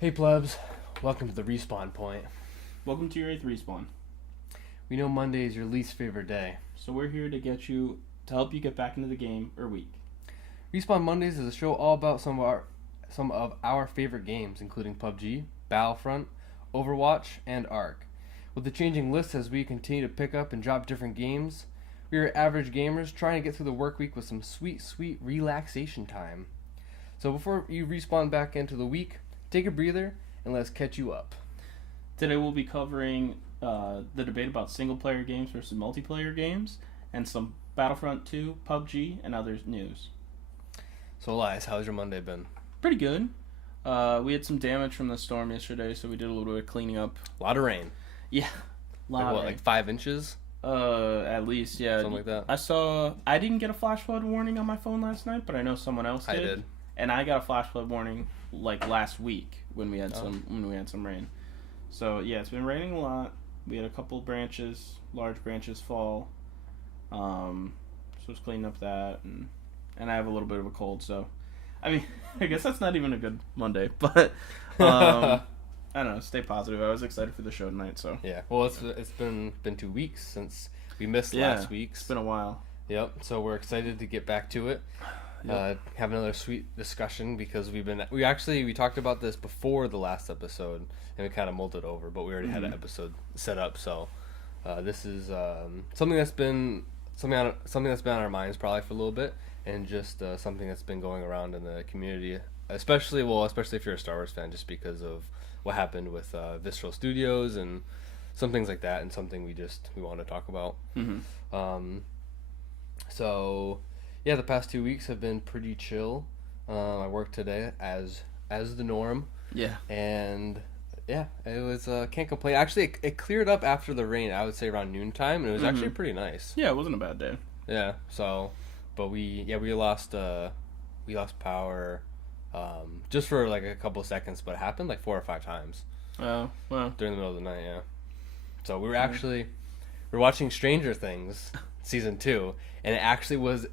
Hey plebs, welcome to the respawn point. Welcome to your 8th respawn. We know Monday is your least favorite day. So we're here to help you get back into the game or week. Respawn Mondays is a show all about some of our favorite games, including PUBG, Battlefront, Overwatch, and Ark. With the changing lists as we continue to pick up and drop different games, we are average gamers trying to get through the work week with some sweet, sweet relaxation time. So before you respawn back into the week, take a breather and let's catch you up. Today we'll be covering the debate about single-player games versus multiplayer games and some Battlefront 2, PUBG, and other news. So Elias, how's your Monday been? Pretty good. We had some damage from the storm yesterday, so we did a little bit of cleaning up. A lot of rain. Yeah. Like 5 inches? At least, yeah. Something like that. I didn't get a flash flood warning on my phone last night, but I know someone else did. I did. And I got a flash flood warning like last week when we had some rain. So yeah, it's been raining a lot. We had a couple large branches fall. So it's cleaning up that, and I have a little bit of a cold. So, I mean, I guess that's not even a good Monday, but I don't know. Stay positive. I was excited for the show tonight. So yeah. Well, it's been 2 weeks since we missed last week. It's been a while. Yep. So we're excited to get back to it. Yep. Have another sweet discussion because we talked about this before the last episode and we kind of mulled it over, but we already had an episode set up. So this is something that's been on our minds probably for a little bit, and just something that's been going around in the community, especially if you're a Star Wars fan, just because of what happened with Visceral Studios and some things like that, and something we want to talk about. So. Yeah, the past 2 weeks have been pretty chill. I worked today as the norm. Yeah. And yeah, it was can't complain. Actually, it cleared up after the rain. I would say around noontime, and it was actually pretty nice. Yeah, it wasn't a bad day. Yeah. So, but we lost power, just for like a couple of seconds, but it happened like 4 or 5 times. Oh, well. During the middle of the night, yeah. So we're watching Stranger Things season 2, and it was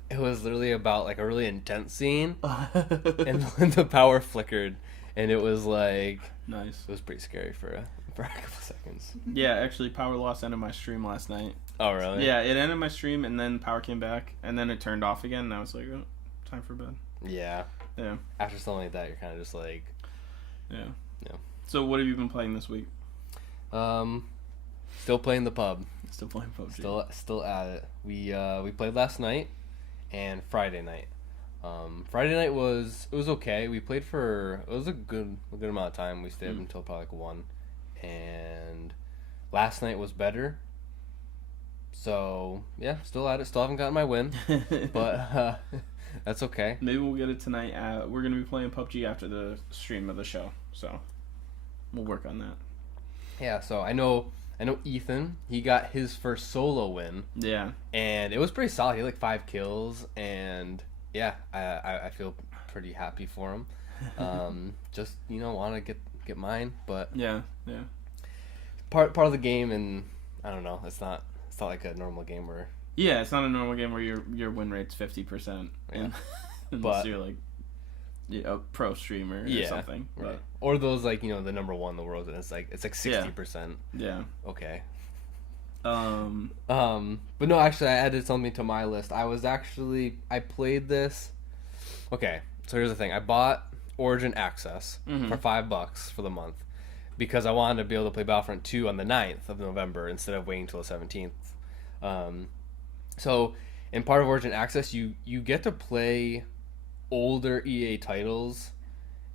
literally about like a really intense scene, and when the power flickered, and it was like nice. It was pretty scary for a couple seconds. Yeah, actually, power loss ended my stream last night. Oh really? Yeah, it ended my stream, and then power came back, and then it turned off again, and I was like, oh, time for bed. Yeah. After something like that, you're kind of just like, yeah. So what have you been playing this week? Still playing the pub. Still playing PUBG. Still at it. We played last night and Friday night. Friday night was okay. We played it was a good amount of time. We stayed up until probably like 1, and last night was better. So yeah, still at it. Still haven't gotten my win, but that's okay. Maybe we'll get it tonight. We're gonna be playing PUBG after the stream of the show, so we'll work on that. Yeah. So I know Ethan, he got his first solo win. Yeah. And it was pretty solid. He had like 5 kills, and yeah, I feel pretty happy for him. Just, want to get mine, but yeah. Part of the game, and I don't know, it's not like a normal game where it's not a normal game where your win rate's 50%. Yeah. Unless you're like a pro streamer or something. Right. But. Or those like, the number 1 in the world, and it's like 60%. Yeah. Okay. But no, actually I added something to my list. I played this. Okay, so here's the thing. I bought Origin Access for $5 for the month because I wanted to be able to play Battlefront 2 on the 9th of November instead of waiting until the 17th. So in part of Origin Access, you get to play older EA titles.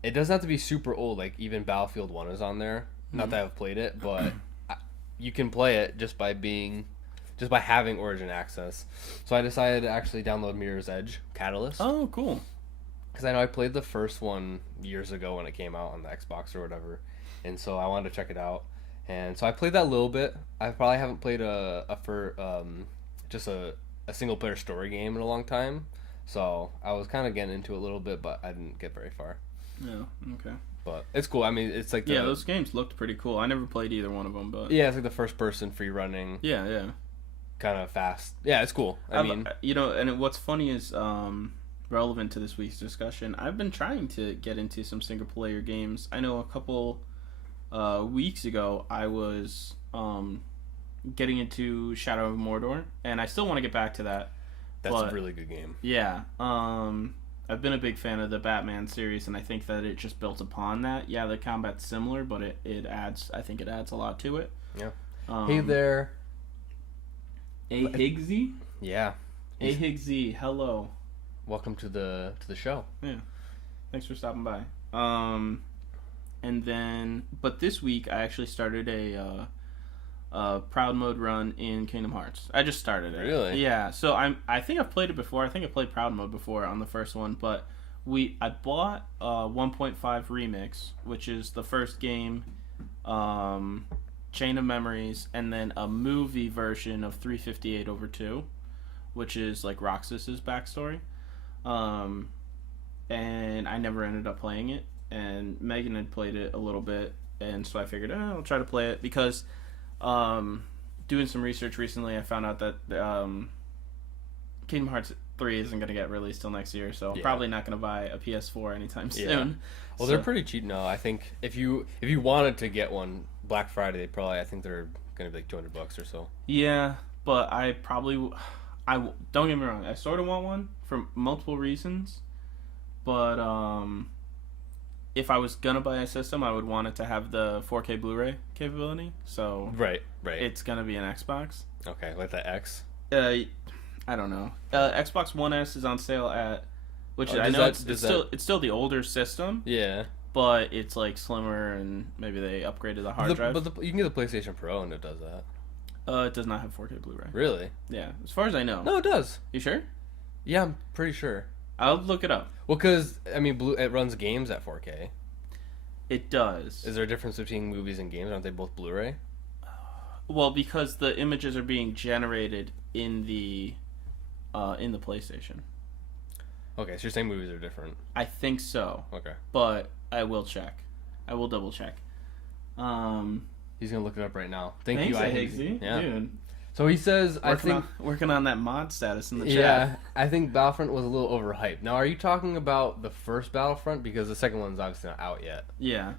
It doesn't have to be super old, like even Battlefield 1 is on there. Not that I've played it, but you can play it just by having Origin Access. So I decided to actually download Mirror's Edge Catalyst. Oh, cool. Because I know I played the first one years ago when it came out on the Xbox or whatever, and so I wanted to check it out. And so I played that a little bit. I probably haven't played a single player story game in a long time. So I was kind of getting into it a little bit, but I didn't get very far. Yeah, okay. But it's cool. I mean, it's like those games looked pretty cool. I never played either one of them, but yeah, it's like the first person free running. Yeah. Kind of fast. Yeah, it's cool. I mean, and what's funny is relevant to this week's discussion, I've been trying to get into some single player games. I know a couple weeks ago I was getting into Shadow of Mordor, and I still want to get back to that. That's a really good game. Yeah. I've been a big fan of the Batman series, and I think that it just built upon that. Yeah, the combat's similar, but it adds. I think it adds a lot to it. Yeah. Hey there, A Higgsy. Yeah. A Higgsy. Hello. Welcome to the show. Yeah. Thanks for stopping by. And then, but this week I actually started a proud mode run in Kingdom Hearts. I just started it. Really? Yeah. So I think I've played it before. I think I played proud mode before on the first one, but I bought 1.5 Remix, which is the first game, Chain of Memories, and then a movie version of 358/2, which is like Roxas's backstory. And I never ended up playing it, and Megan had played it a little bit, and so I figured, I'll try to play it, because doing some research recently, I found out that Kingdom Hearts 3 isn't going to get released till next year, so I'm probably not going to buy a PS4 anytime soon. Well, they're pretty cheap now. I think if you wanted to get one Black Friday, I think they're going to be like $200 or so. Yeah, but I don't get me wrong, I sort of want one for multiple reasons, but if I was gonna buy a system, I would want it to have the 4K Blu-ray capability. So right, it's gonna be an Xbox. Okay, like the X. I don't know. Xbox One S is on sale at, which I know it's still the older system. Yeah, but it's like slimmer, and maybe they upgraded the hard drive. But you can get the PlayStation Pro, and it does that. It does not have 4K Blu-ray. Really? Yeah, as far as I know. No, it does. You sure? Yeah, I'm pretty sure. I'll look it up. Well, because, I mean, it runs games at 4K. It does. Is there a difference between movies and games? Aren't they both Blu-ray? Well, because the images are being generated in the PlayStation. Okay, so you're saying movies are different. I think so. Okay. But I will check. I will double check. He's going to look it up right now. Thanks, you, Higgsy. Yeah. Dude. So he says, working on that mod status in the chat. Yeah, I think Battlefront was a little overhyped. Now, are you talking about the first Battlefront? Because the second one's obviously not out yet. Yeah.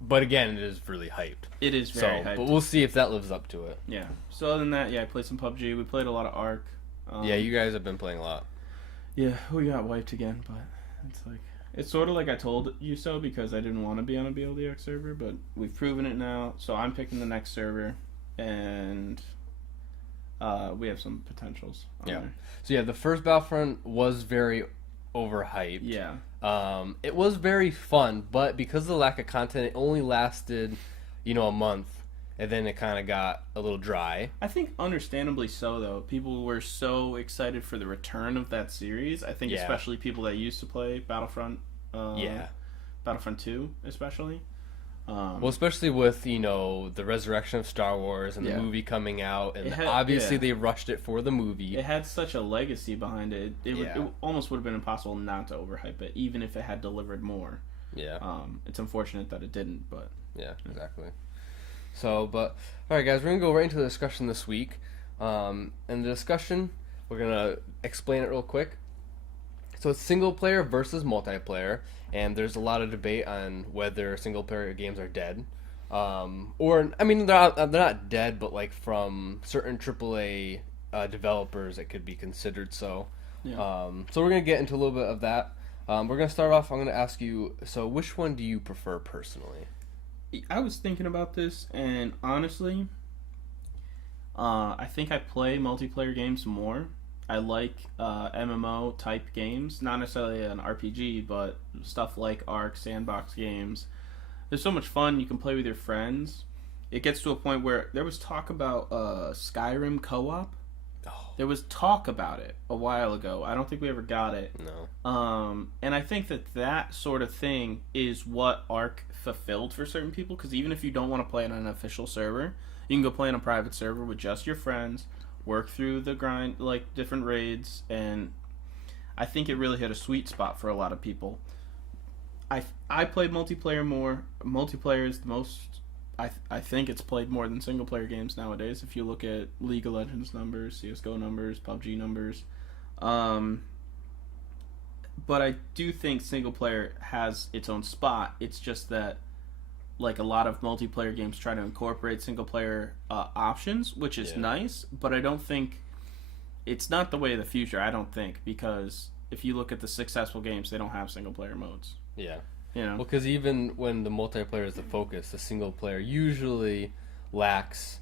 But again, it is really hyped. It is very hyped. But we'll see if that lives up to it. Yeah. So other than that, I played some PUBG. We played a lot of Ark. Yeah, you guys have been playing a lot. Yeah, we got wiped again, but it's sort of like I told you so, because I didn't want to be on a BLDX server, but we've proven it now. So I'm picking the next server, and we have some potentials on there. So the first Battlefront was very overhyped. Yeah. It was very fun, but because of the lack of content, it only lasted, a month, and then it kind of got a little dry. I think understandably so, though. People were so excited for the return of that series. I think especially people that used to play Battlefront. Battlefront 2, especially. Well, especially with, the resurrection of Star Wars and the movie coming out, and obviously they rushed it for the movie. It had such a legacy behind it. It almost would have been impossible not to overhype it, even if it had delivered more. Yeah. It's unfortunate that it didn't, but... Yeah, exactly. So, but... Alright, guys, we're going to go right into the discussion this week. And the discussion, we're going to explain it real quick. So it's single player versus multiplayer, and there's a lot of debate on whether single player games are dead, or I mean they're not dead, but like from certain AAA developers, it could be considered so. Yeah. So we're gonna get into a little bit of that. We're gonna start off. I'm gonna ask you. So which one do you prefer personally? I was thinking about this, and honestly, I think I play multiplayer games more. I like MMO type games, not necessarily an RPG, but stuff like Ark, sandbox games. There's so much fun. You can play with your friends. It gets to a point where there was talk about Skyrim co-op. Oh. There was talk about it a while ago. I don't think we ever got it. No. And I think that sort of thing is what Ark fulfilled for certain people, because even if you don't want to play on an official server, you can go play on a private server with just your friends, work through the grind, like different raids, and I think it really hit a sweet spot for a lot of people. I played multiplayer more. Multiplayer is the most, I think it's played more than single player games nowadays. If you look at League of Legends numbers, CSGO numbers, PUBG numbers, but I do think single player has its own spot. It's just that, like, a lot of multiplayer games try to incorporate single player options, which is nice, but I don't think it's not the way of the future. I don't think, because if you look at the successful games, they don't have single player modes. Yeah. You know? Well, because even when the multiplayer is the focus, the single player usually lacks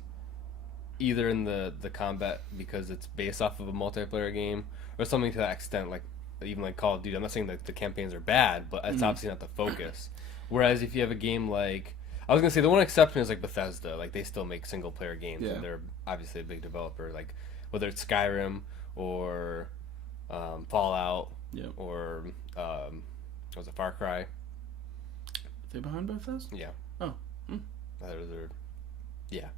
either in the combat because it's based off of a multiplayer game or something to that extent, like even like Call of Duty. I'm not saying that the campaigns are bad, but it's obviously not the focus. Whereas if you have a game like, I was going to say the one exception is like Bethesda. Like they still make single player games and they're obviously a big developer. Like whether it's Skyrim or Fallout or was it Far Cry? They behind Bethesda? Yeah. Oh. Yeah.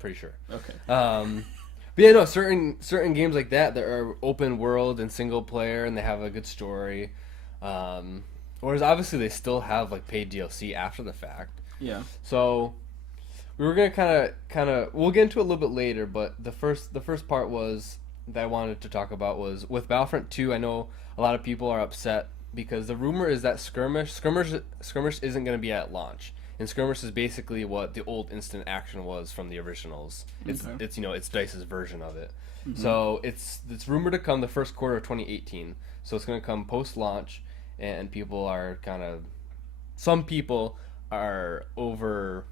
Pretty sure. Okay. But yeah, no, certain games like that are open world and single player and they have a good story. Whereas obviously they still have like paid DLC after the fact. Yeah. So we were gonna kind of we'll get into it a little bit later, but the first part was that I wanted to talk about was with Battlefront 2. I know a lot of people are upset because the rumor is that Skirmish isn't going to be at launch, and Skirmish is basically what the old instant action was from the originals. It's it's DICE's version of it. Mm-hmm. So it's rumored to come the first quarter of 2018. So it's going to come post launch, and people are some people are over,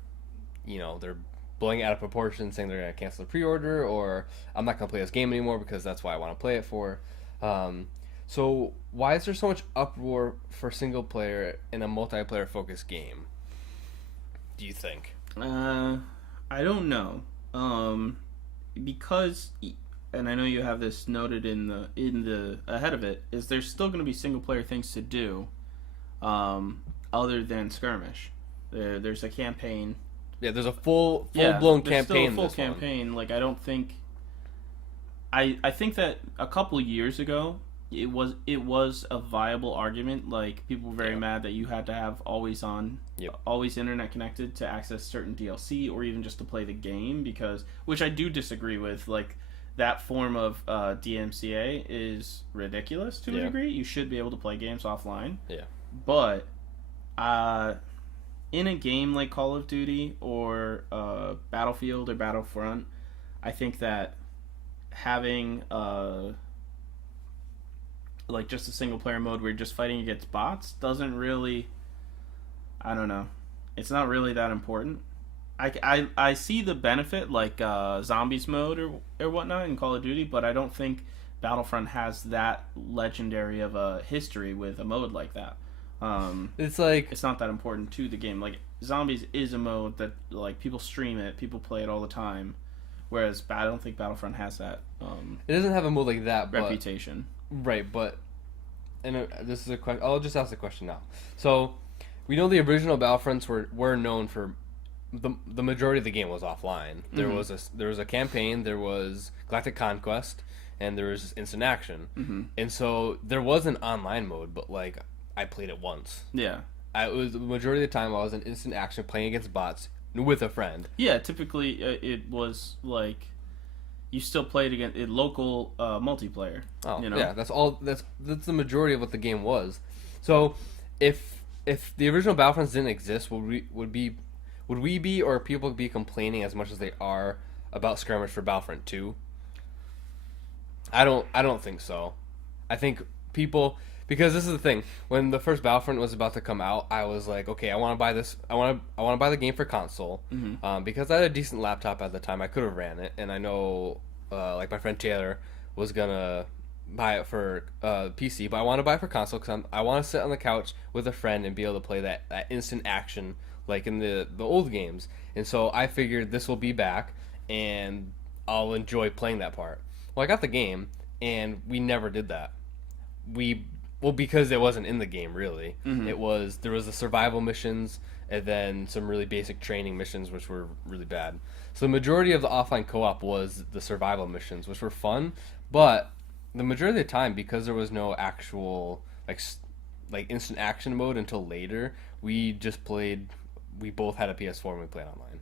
they're blowing it out of proportion, saying they're going to cancel the pre-order, or I'm not going to play this game anymore because that's why I want to play it for. So why is there so much uproar for single player in a multiplayer focused game? Do you think? I don't know. Because, and I know you have this noted in the ahead of it, is there's still going to be single player things to do, other than Skirmish. There's a campaign. Yeah, there's a full blown campaign. Still a full campaign. Like I don't think. I think that a couple years ago, it was a viable argument. Like people were very mad that you had to have always internet connected to access certain DLC or even just to play the game, which I do disagree with. Like that form of DMCA is ridiculous to a degree. You should be able to play games offline. Yeah, but in a game like Call of Duty or Battlefield or Battlefront, I think that having like just a single player mode where you're just fighting against bots doesn't really, I don't know, it's not really that important. I see the benefit, like zombies mode or whatnot in Call of Duty, but I don't think Battlefront has that legendary of a history with a mode like that. It's not that important to the game. Like zombies is a mode that like people stream it, people play it all the time, whereas I don't think Battlefront has that. It doesn't have a mode like that reputation. Right, but this is a question. I'll just ask the question now. So we know the original Battlefronts were known for the majority of the game was offline. There was a campaign, there was Galactic Conquest, and there was instant action, and so there was an online mode, but like I played it once. Yeah, it was the majority of the time I was in instant action playing against bots with a friend. Yeah, typically it was like you still played against local multiplayer. Oh, yeah, that's all. That's the majority of what the game was. So if the original Battlefronts didn't exist, would we be or people be complaining as much as they are about Skirmish for Battlefront 2? I don't think so. I think people, because this is the thing, when the first Battlefront was about to come out, I was like, okay, I want to buy this. I want to buy the game for console, because I had a decent laptop at the time. I could have ran it, and I know like my friend Taylor was gonna buy it for PC, but I want to buy it for console because I want to sit on the couch with a friend and be able to play that instant action like in the old games. And so I figured this will be back, and I'll enjoy playing that part. Well, I got the game, and we never did that. Because it wasn't in the game, really. There was the survival missions, and then some really basic training missions, which were really bad. So the majority of the offline co-op was the survival missions, which were fun, but the majority of the time, because there was no actual like instant action mode until later, we just played we both had a PS4 and we played online.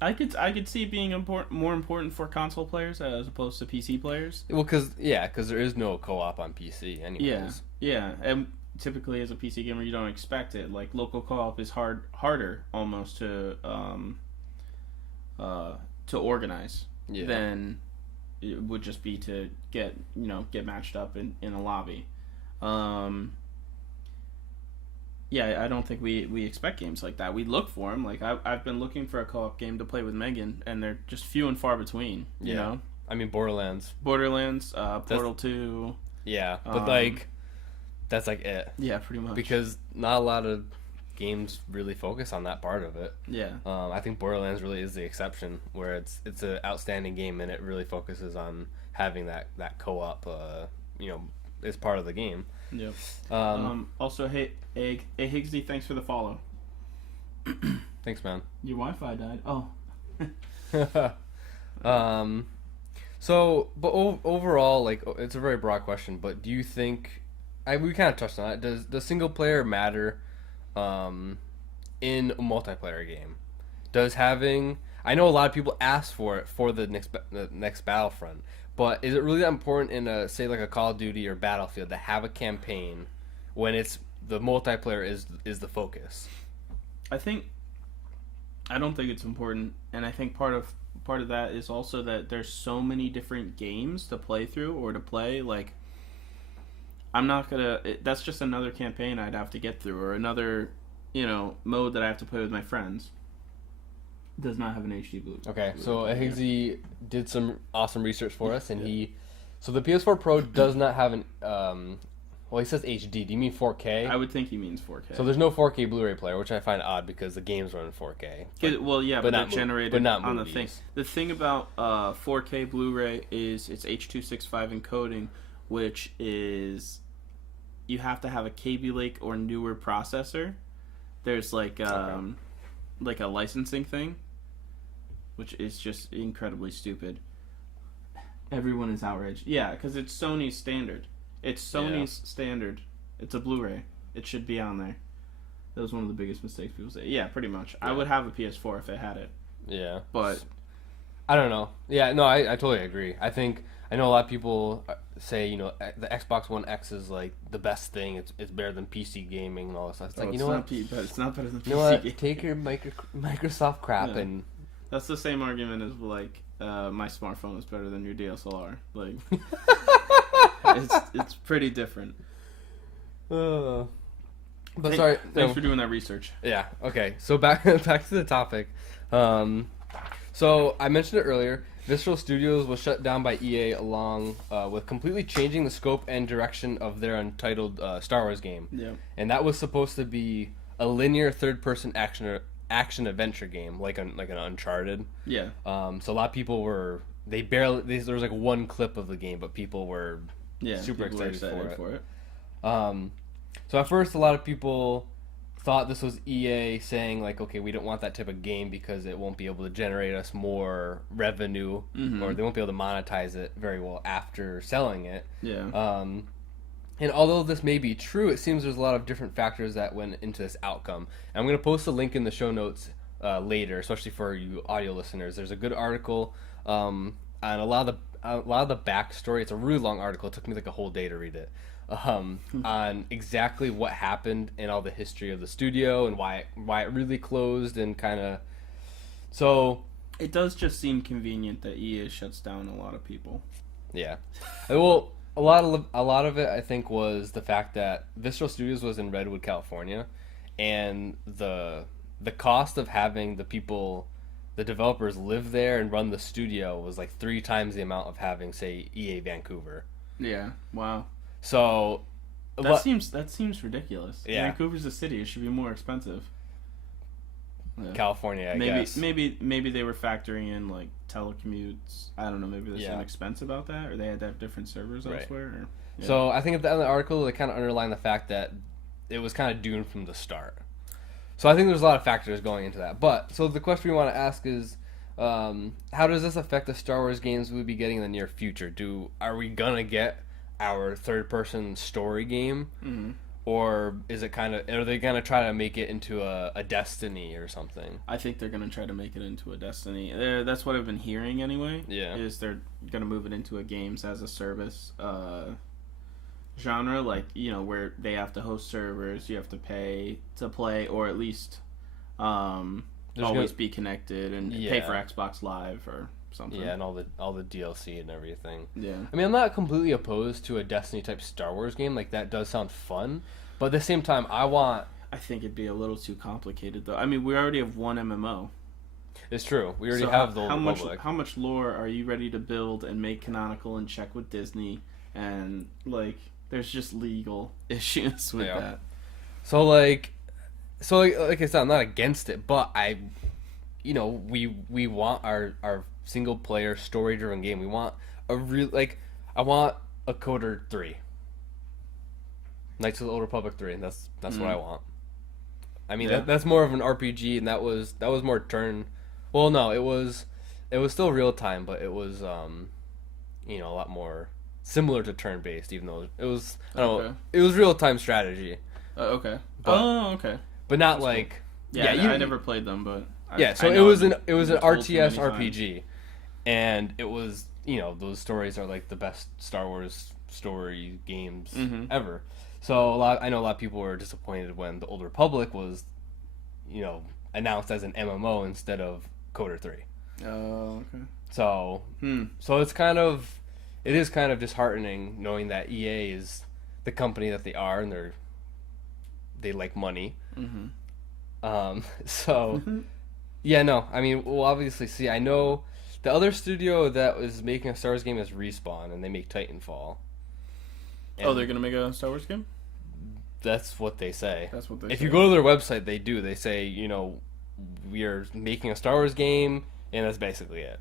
I could see it being more important for console players as opposed to PC players. Well, because there is no co-op on PC anyways. Yeah, and typically as a PC gamer, you don't expect it. Like local co-op is harder almost to organize than it would just be to get matched up in a lobby. I don't think we expect games like that. We look for them. Like I've been looking for a co-op game to play with Megan, and they're just few and far between. You know, I mean Borderlands, Portal 2. Yeah, but that's like it. Yeah, pretty much. Because not a lot of games really focus on that part of it. Yeah. I think Borderlands really is the exception, where it's an outstanding game and it really focuses on having that co-op, as part of the game. Yep. Also, hey Higgsy, thanks for the follow. Thanks, man. Your Wi-Fi died. Oh. So, but overall, like, it's a very broad question. But do you think we kind of touched on it? Does single player matter in a multiplayer game? Does having, I know a lot of people ask for it for the next Battlefront, but is it really that important in a, say, like a Call of Duty or Battlefield to have a campaign when it's the multiplayer is the focus? I don't think it's important, and I think part of that is also that there's so many different games to play through or to play. Like, I'm not gonna. That's just another campaign I'd have to get through, or another, mode that I have to play with my friends. Does not have an HD blue. Okay, so Higgsy did some awesome research for us, and so the PS4 Pro does not have an well, he says HD. Do you mean 4K? I would think he means 4K. So there's no 4K Blu-ray player, which I find odd because the games run in 4K. But they're generated on movies. the thing. The thing about 4K Blu-ray is it's H.265 encoding, which is you have to have a Kaby Lake or newer processor. There's like a licensing thing, which is just incredibly stupid. Everyone is outraged. Yeah, because it's Sony's standard. It's Sony's standard. It's a Blu-ray. It should be on there. That was one of the biggest mistakes people say. Yeah, pretty much. Yeah. I would have a PS4 if it had it. Yeah. But I don't know. Yeah, no, I totally agree. I know a lot of people say, the Xbox One X is like the best thing. It's better than PC gaming and all this stuff. It's like, but it's not better than PC gaming. Take your Microsoft crap and... That's the same argument as like my smartphone is better than your DSLR. Like it's pretty different. But thanks for doing that research. Yeah. Okay. So back to the topic. So I mentioned it earlier. Visceral Studios was shut down by EA along with completely changing the scope and direction of their untitled Star Wars game. Yeah. And that was supposed to be a linear third-person action adventure game, like an Uncharted. Yeah. So a lot of people there was like one clip of the game, but people were super excited for it. So at first, a lot of people thought this was EA saying like, okay, we don't want that type of game because it won't be able to generate us more revenue, or they won't be able to monetize it very well after selling it. Yeah. And although this may be true, it seems there's a lot of different factors that went into this outcome. And I'm going to post a link in the show notes later, especially for you audio listeners. There's a good article on a lot of the backstory. It's a really long article. It took me like a whole day to read it. On exactly what happened and all the history of the studio and why it really closed and kind of. So it does just seem convenient that EA shuts down a lot of people. Yeah. Well, a lot of it, I think, was the fact that Visceral Studios was in Redwood, California, and the cost of having the developers live there and run the studio was like 3 times the amount of having, say, EA Vancouver. Yeah. Wow. So that seems ridiculous. Yeah. Vancouver's a city; it should be more expensive. Yeah. California, I guess. Maybe they were factoring in like telecommutes. I don't know. Maybe there's some expense about that, or they had to have different servers elsewhere. Or, yeah. So I think at the end of the article, they kind of underlined the fact that it was kind of doomed from the start. So I think there's a lot of factors going into that. But so the question we want to ask is, how does this affect the Star Wars games we'll be getting in the near future? Are we gonna get our third-person story game? Mm-hmm. or is it kind of, are they gonna try to make it into a Destiny or something? I think they're gonna try to make it into a Destiny. That's what I've been hearing anyway. Yeah, is they're gonna move it into a games as a service genre, like, you know, where they have to host servers, you have to pay to play, or at least always be connected and pay for Xbox Live or something. Yeah, and all the DLC and everything. Yeah. I mean, I'm not completely opposed to a Destiny type Star Wars game. Like, that does sound fun, but at the same time, I think it'd be a little too complicated, though. I mean, we already have one MMO. It's true. We already have the Old Republic. How much lore are you ready to build and make canonical and check with Disney? And, like, there's just legal issues with that. So like I said, I'm not against it, but we want our single player story driven game. We want I want a Coder 3. Knights of the Old Republic 3, and that's what I want. I mean, that's more of an RPG, and that was more turn. Well, no, it was still real time, but it was a lot more similar to turn based, even though it was it was real time strategy. Okay. Okay. But not that's like cool. I never played them, but so it was an RTS RPG, and it was, those stories are like the best Star Wars story games ever. So I know a lot of people were disappointed when the Old Republic was, announced as an MMO instead of Coder 3. Oh, okay. So so it is kind of disheartening knowing that EA is the company that they are, and they like money. So yeah, no, I mean, we'll obviously see. I know the other studio that was making a Star Wars game is Respawn, and they make Titanfall. And they're gonna make a Star Wars game? That's what they say. If If you go to their website, they say, we are making a Star Wars game, and that's basically it.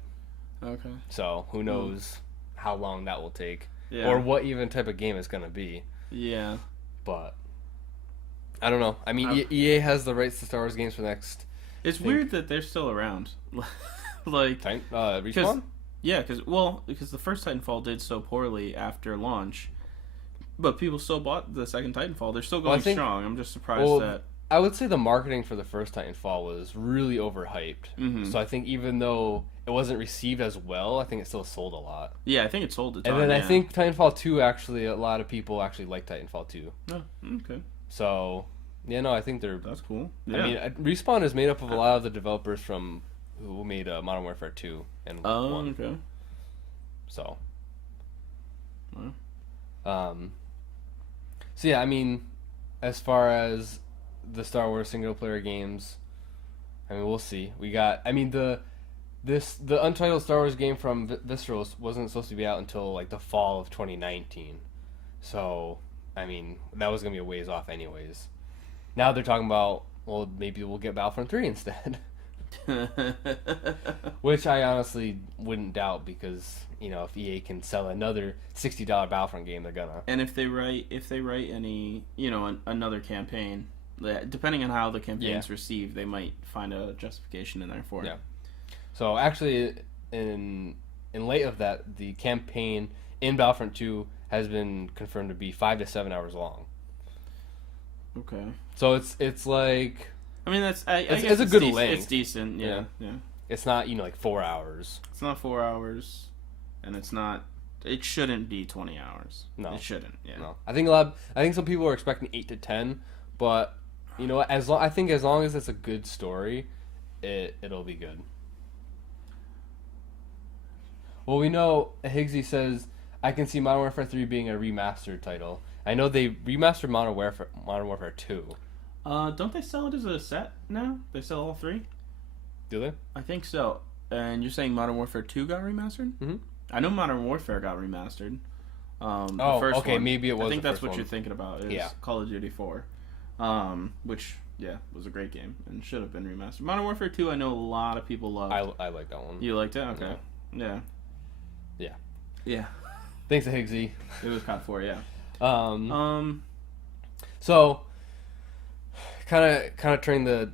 Okay. So who knows how long that will take, yeah. or what even type of game it's gonna be. Yeah. But I don't know. I mean, EA has the rights to Star Wars games for the next. It's weird that they're still around. Like Respawn? Because the first Titanfall did so poorly after launch, but people still bought the second Titanfall. They're still going strong. I'm just surprised that. I would say the marketing for the first Titanfall was really overhyped. So I think even though it wasn't received as well, I think it still sold a lot. Yeah, I think it sold a ton. And then I think Titanfall 2 actually, a lot of people actually like Titanfall 2. Oh, okay. So, I think that's cool. Yeah. I mean, Respawn is made up of a lot of the developers from who made Modern Warfare 2 and 1. Okay. So. Wow. So yeah, I mean, as far as the Star Wars single player games, I mean, we'll see. We got, I mean, the untitled Star Wars game from Visceral wasn't supposed to be out until like the fall of 2019. So, I mean, that was gonna be a ways off anyways. Now they're talking about, well, maybe we'll get Battlefront 3 instead. Which I honestly wouldn't doubt, because if EA can sell another $60 Battlefront game, they're gonna. And if they write any another campaign, depending on how the campaign's received, they might find a justification in there for it. Yeah. So actually, in light of that, the campaign in Battlefront 2 has been confirmed to be 5 to 7 hours long. Okay. So it's like. I mean, it's a good length. It's decent, yeah. It's not, like 4 hours. It's not 4 hours, and it's not. It shouldn't be 20 hours. No, it shouldn't. Yeah. No, I think some people are expecting 8 to 10, but I think as long as it's a good story, it'll be good. Well, we know Higgsy says I can see Modern Warfare 3 being a remastered title. I know they remastered Modern Warfare 2. Don't they sell it as a set now? They sell all 3? Do they? I think so. And you're saying Modern Warfare 2 got remastered? Mm-hmm. I know Modern Warfare got remastered. The first okay, one. Maybe it was. I think the that's first what one. you're thinking about. Is Call of Duty 4, which was a great game and should have been remastered. Modern Warfare 2, I know a lot of people love. I like that one. You liked it? Okay. Yeah. Thanks to Higgsy. It was COD 4, yeah. So, kind of turning the,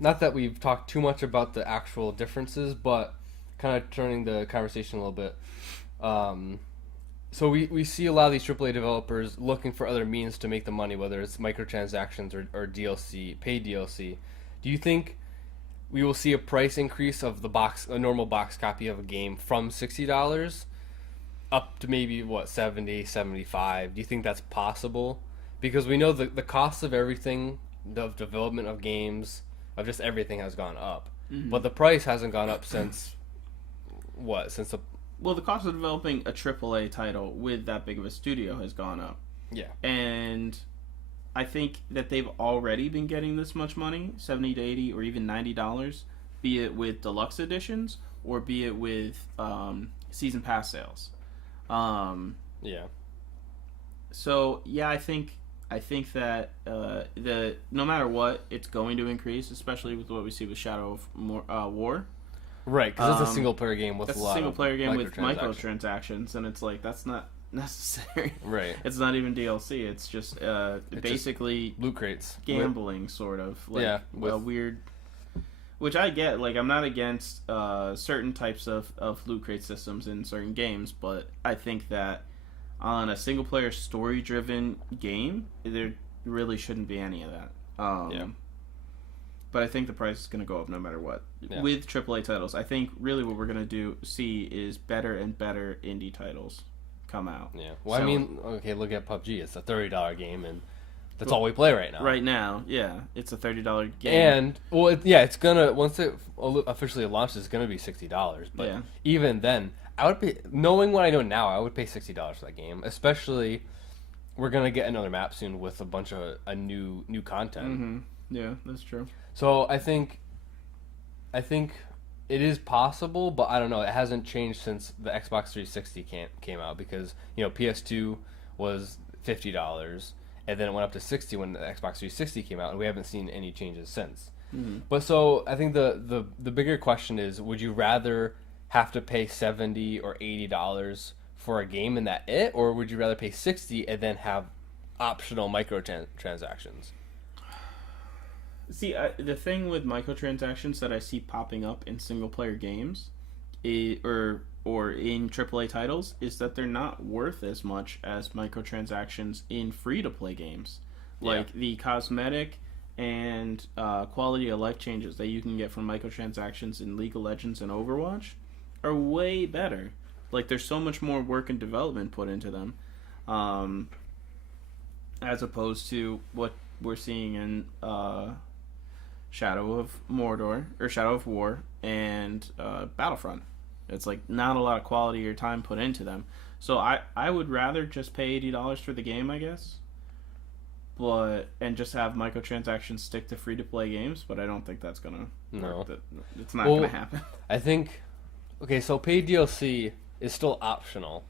not that we've talked too much about the actual differences, but kind of turning the conversation a little bit. So we see a lot of these AAA developers looking for other means to make the money, whether it's microtransactions or DLC, paid DLC. Do you think we will see a price increase of a normal box copy of a game from $60 up to maybe what 70, 75? Do you think that's possible? Because we know the cost of everything, the development of games, of just everything has gone up, but the price hasn't gone up since what? Since the Well, the cost of developing a AAA title with that big of a studio has gone up. yeah. And I think that they've already been getting this much money, 70 to 80 or even $90, be it with deluxe editions or be it with season pass sales. Yeah. So, yeah, I think that the no matter what, it's going to increase, especially with what we see with Shadow of War. Right, because it's a single player game with That's a a lot single of player game with microtransactions. microtransactions, and it's like that's not necessary. Right. It's not even DLC. It's just basically Loot crates. gambling, sort of. Like, Yeah, a weird. Which I get. Like, I'm not against certain types of loot crate systems in certain games, but I think that on a single player story driven game, there really shouldn't be any of that. Yeah. But I think the price is going to go up no matter what. Yeah. With AAA titles, I think really what we're going to see is better and better indie titles come out. Yeah. Well, So- I mean, okay, look at PUBG. It's a $30 game, and that's all we play right now. Right now, yeah, it's a $30 game. And well, it's gonna once it officially launches, it's gonna be $60. But Yeah. even then, I would pay. Knowing what I know now, I would pay $60 for that game. Especially, we're gonna get another map soon with a bunch of new content. Yeah, that's true. So I think it is possible, but I don't know. It hasn't changed since the Xbox 360 came out because PS2 was $50, and then it went up to $60 when the Xbox 360 came out, and we haven't seen any changes since. But so I think the bigger question is: would you rather have to pay $70 or $80 for a game and that it, or would you rather pay $60 and then have optional microtransactions? See, the thing with microtransactions that I see popping up in single-player games, or in AAA titles, is that they're not worth as much as microtransactions in free-to-play games. Like the cosmetic and quality of life changes that you can get from microtransactions in League of Legends and Overwatch are way better. Like, there's so much more work and development put into them, as opposed to what we're seeing in Shadow of Mordor or Shadow of War and Battlefront. It's like not a lot of quality or time put into them. So I would rather just pay $80 for the game, I guess, and just have microtransactions stick to free to play games. But I don't think that's gonna work. It's not gonna happen. I think so paid DLC is still optional.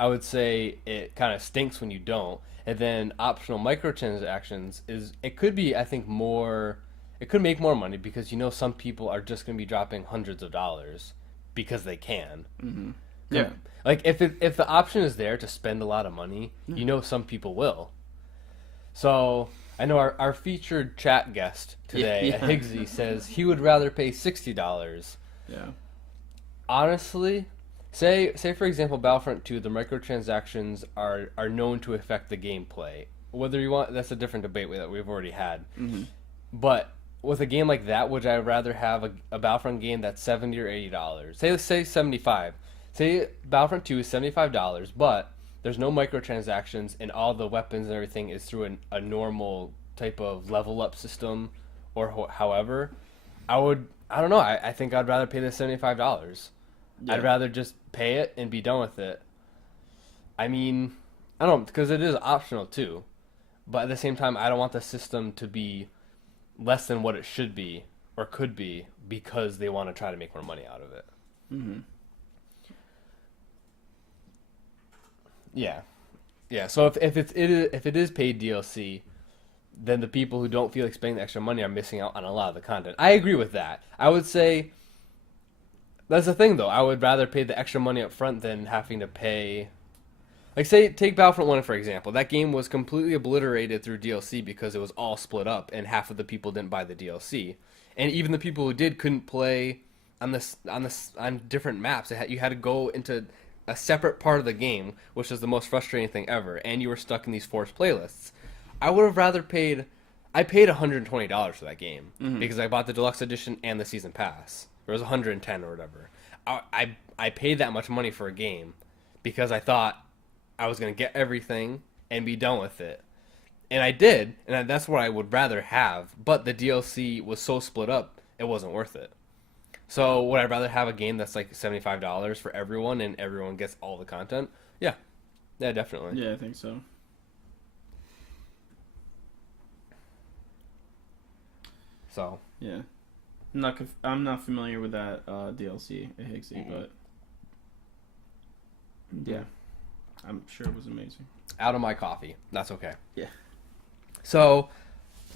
I would say it kind of stinks when you don't. And then optional microtransactions it could be, I think, more. It could make more money because some people are just going to be dropping hundreds of dollars because they can. Yeah. Like if the option is there to spend a lot of money, some people will. So I know our featured chat guest today, Higgsy, says he would rather pay $60. Yeah. Honestly, say for example, Battlefront 2, the microtransactions are known to affect the gameplay. Whether you want, that's a different debate that we've already had. But with a game like that, would I rather have a Battlefront game that's $70 or $80? Say $75. Say Battlefront 2 is $75, but there's no microtransactions and all the weapons and everything is through a normal type of level up system, or however. I don't know. I think I'd rather pay the $75. Yeah. I'd rather just pay it and be done with it. I mean, I don't know, because it is optional too. But at the same time, I don't want the system to be less than what it should be or could be because they want to try to make more money out of it. Yeah. So if it is paid DLC, then the people who don't feel like spending the extra money are missing out on a lot of the content. I agree with that. I would say that's the thing, though. I would rather pay the extra money up front than having to pay. Like, take Battlefront 1, for example. That game was completely obliterated through DLC because it was all split up, and half of the people didn't buy the DLC. And even the people who did couldn't play on different maps. You had to go into a separate part of the game, which is the most frustrating thing ever, and you were stuck in these forced playlists. I would have rather paid. I paid $120 for that game because I bought the deluxe edition and the season pass. It was $110 or whatever. I paid that much money for a game because I thought I was going to get everything and be done with it. And I did, and that's what I would rather have. But the DLC was so split up, it wasn't worth it. So would I rather have a game that's like $75 for everyone and everyone gets all the content? Yeah. Yeah, definitely. Yeah, I think so. So. Yeah. I'm not familiar with that DLC at Higgsy, but yeah, I'm sure it was amazing. Out of my coffee. That's okay. Yeah. So,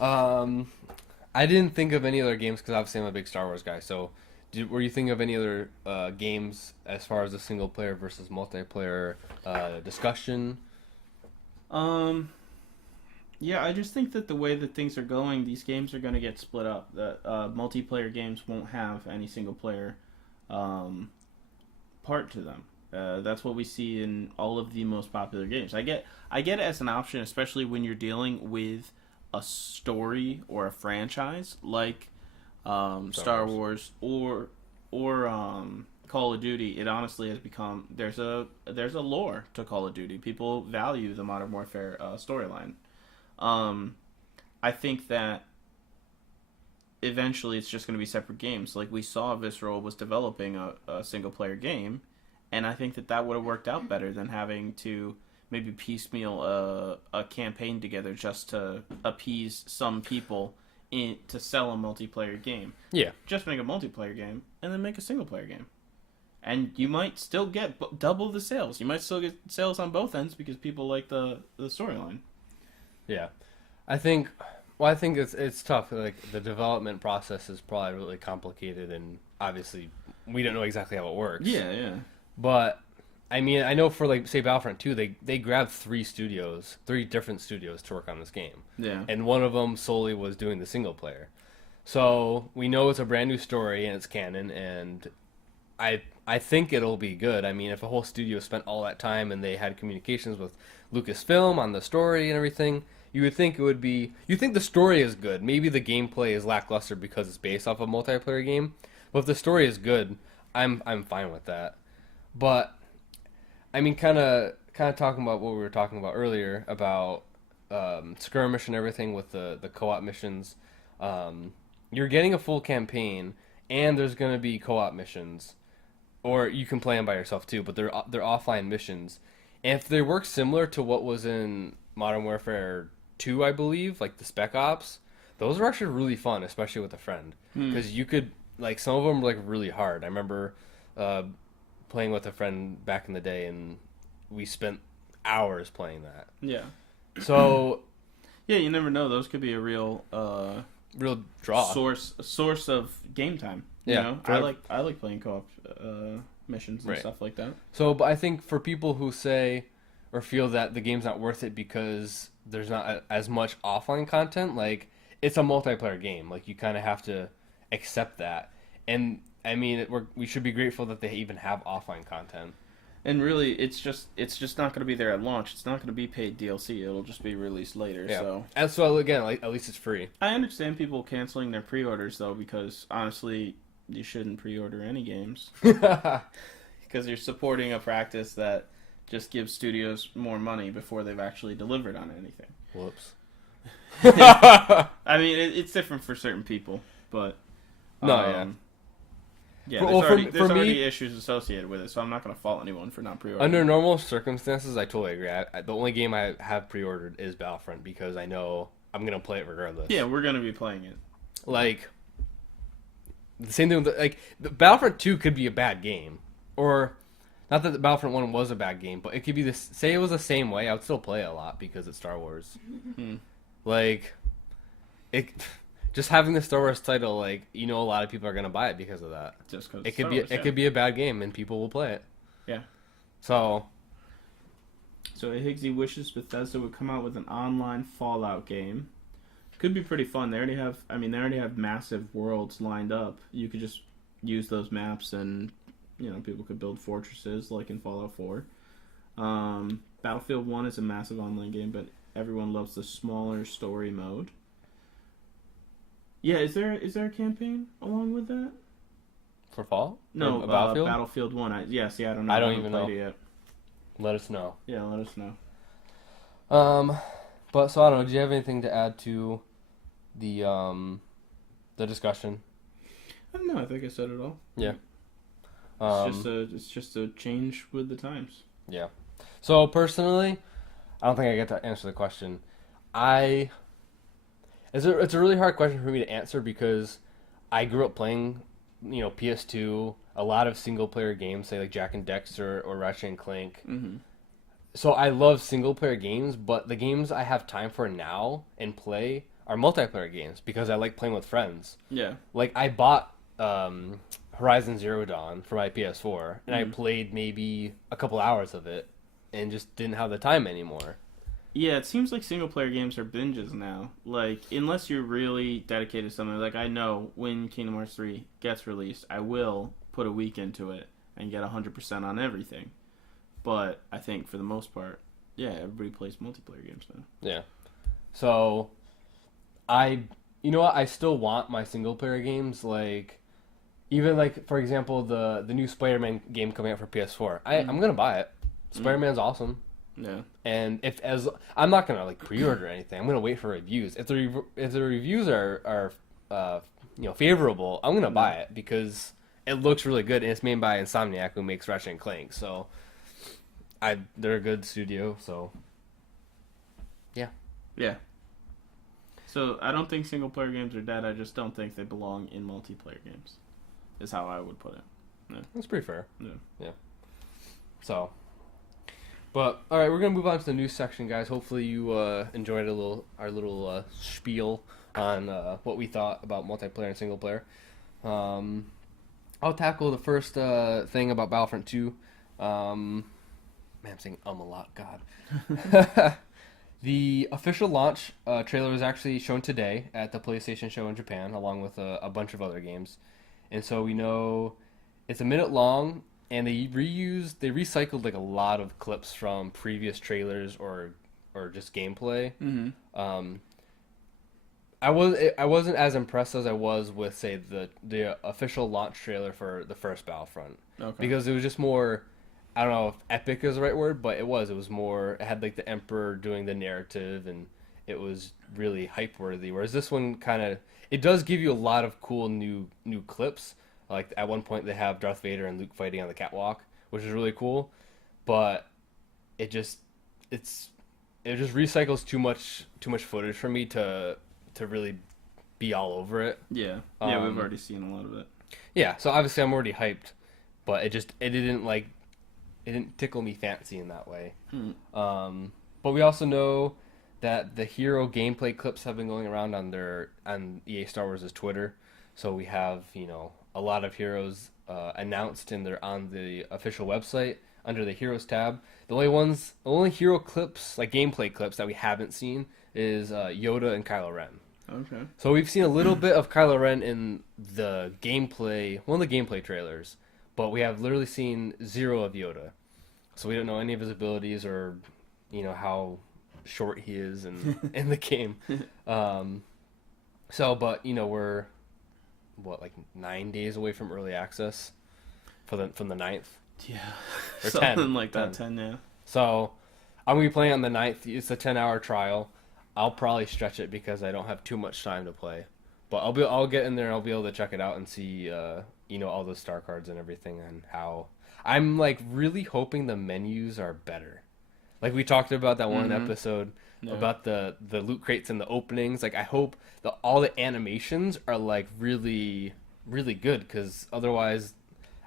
I didn't think of any other games because obviously I'm a big Star Wars guy. So, were you thinking of any other games as far as the single player versus multiplayer discussion? Yeah, I just think that the way that things are going, these games are going to get split up. That multiplayer games won't have any single player part to them. That's what we see in all of the most popular games. I get it as an option, especially when you're dealing with a story or a franchise like Star Wars or Call of Duty. It honestly has become there's a lore to Call of Duty. People value the Modern Warfare storyline. I think that eventually it's just going to be separate games. Like we saw Visceral was developing a single player game, and I think that would have worked out better than having to maybe piecemeal a campaign together just to appease some people to sell a multiplayer game. Yeah. Just make a multiplayer game and then make a single player game. And you might still get double the sales. You might still get sales on both ends because people like the storyline. Yeah, I think it's tough. Like the development process is probably really complicated, and obviously we don't know exactly how it works. Yeah. But I mean, I know for like say Battlefront 2, they grabbed three different studios to work on this game. Yeah, and one of them solely was doing the single player. So we know it's a brand new story and it's canon, and I think it'll be good. I mean, if a whole studio spent all that time and they had communications with Lucasfilm on the story and everything, you would think it would be... You think the story is good. Maybe the gameplay is lackluster because it's based off a multiplayer game. But if the story is good, I'm fine with that. But, I mean, kind of talking about what we were talking about earlier, about skirmish and everything with the co-op missions. You're getting a full campaign, and there's going to be co-op missions. Or you can play them by yourself too, but they're offline missions. And if they work similar to what was in Modern Warfare 2, I believe, like the Spec Ops, those are actually really fun, especially with a friend. Because you could, like, some of them were, like, really hard. I remember playing with a friend back in the day, and we spent hours playing that. Yeah. So... yeah, you never know. Those could be a real draw. Source of game time. You know? I like playing co-op missions and stuff like that. So, but I think for people who say or feel that the game's not worth it because there's not as much offline content, like, it's a multiplayer game. Like, you kind of have to accept that. And, I mean, we should be grateful that they even have offline content. And really, it's just not going to be there at launch. It's not going to be paid DLC. It'll just be released later. Yeah. So, and so again, like, at least it's free. I understand people canceling their pre-orders, though, because, honestly, you shouldn't pre-order any games. Because you're supporting a practice that just gives studios more money before they've actually delivered on anything. Whoops. I mean, it's different for certain people, but... yeah, there's already issues associated with it, so I'm not going to fault anyone for not pre-ordering. Under normal circumstances, I totally agree. The only game I have pre-ordered is Battlefront because I know I'm going to play it regardless. Yeah, we're going to be playing it. Like, the same thing with, like, Battlefront 2 could be a bad game. Or, not that the Battlefront 1 was a bad game, but it could be this. Say it was the same way, I would still play it a lot because it's Star Wars. Like, just having the Star Wars title, like, you know, a lot of people are gonna buy it because of that. Just because it could be a bad game and people will play it. Yeah. So Higgsy wishes Bethesda would come out with an online Fallout game. Could be pretty fun. They already have massive worlds lined up. You could just use those maps and people could build fortresses like in Fallout 4. Battlefield 1 is a massive online game, but everyone loves the smaller story mode. Yeah, is there a campaign along with that? For Fall? No, Battlefield 1. I don't know. I don't even know. It yet. Let us know. Yeah, let us know. But so I don't know. Do you have anything to add to the discussion? No, I think I said it all. Yeah. It's just a change with the times. Yeah. So personally, I don't think I get to answer the question. It's a really hard question for me to answer because I grew up playing, PS2, a lot of single player games, say like Jak and Daxter or Ratchet and Clank. Mm-hmm. So I love single player games, but the games I have time for now and play are multiplayer games because I like playing with friends. Yeah. Like I bought Horizon Zero Dawn for my PS4, and I played maybe a couple hours of it, and just didn't have the time anymore. Yeah, it seems like single-player games are binges now. Like, unless you're really dedicated to something. Like, I know when Kingdom Hearts 3 gets released, I will put a week into it and get 100% on everything. But I think for the most part, yeah, everybody plays multiplayer games now. Yeah. So, you know what? I still want my single-player games, like... Even, like, for example, the new Spider-Man game coming out for PS4. I'm going to buy it. Spider-Man's awesome. Yeah. And I'm not going to, like, pre-order anything. I'm going to wait for reviews. If the reviews are favorable, I'm going to buy it because it looks really good. And it's made by Insomniac, who makes Ratchet and Clank. So, they're a good studio, so... Yeah. Yeah. So, I don't think single-player games are dead. I just don't think they belong in multiplayer games. Is how I would put it. Yeah. That's pretty fair. Yeah. So, but all right, we're gonna move on to the news section, guys. Hopefully, you enjoyed our little spiel on what we thought about multiplayer and single player. I'll tackle the first thing about Battlefront 2. Man, I'm saying a lot. God. The official launch trailer was actually shown today at the PlayStation show in Japan, along with a bunch of other games. And so we know it's a minute long, and they recycled like a lot of clips from previous trailers or just gameplay. Mm-hmm. I wasn't as impressed as I was with, say, the official launch trailer for the first Battlefront. Okay. Because it was just more, I don't know if epic is the right word, but it was more, it had like the Emperor doing the narrative, and it was really hype worthy. Whereas this one kind of, it does give you a lot of cool new clips. Like at one point they have Darth Vader and Luke fighting on the catwalk, which is really cool. But it just recycles too much footage for me to really be all over it. Yeah. Yeah, we've already seen a lot of it. Yeah, so obviously I'm already hyped, but it didn't tickle me fancy in that way. But we also know that the hero gameplay clips have been going around on EA Star Wars' Twitter. So we have, a lot of heroes announced on the official website under the Heroes tab. The only hero clips, like gameplay clips that we haven't seen is Yoda and Kylo Ren. Okay. So we've seen a little bit of Kylo Ren in the gameplay, one of the gameplay trailers, but we have literally seen zero of Yoda. So we don't know any of his abilities or, how short he is in the game. But we're like 9 days away from early access from the 9th. Yeah, or something 10, like that. 10, yeah. So I'm gonna be playing on the 9th. It's a 10-hour trial. I'll probably stretch it because I don't have too much time to play. But I'll get in there and I'll be able to check it out and see all the star cards and everything, and how I'm like really hoping the menus are better. Like we talked about that one episode about the loot crates and the openings. Like I hope all the animations are like really, really good, because otherwise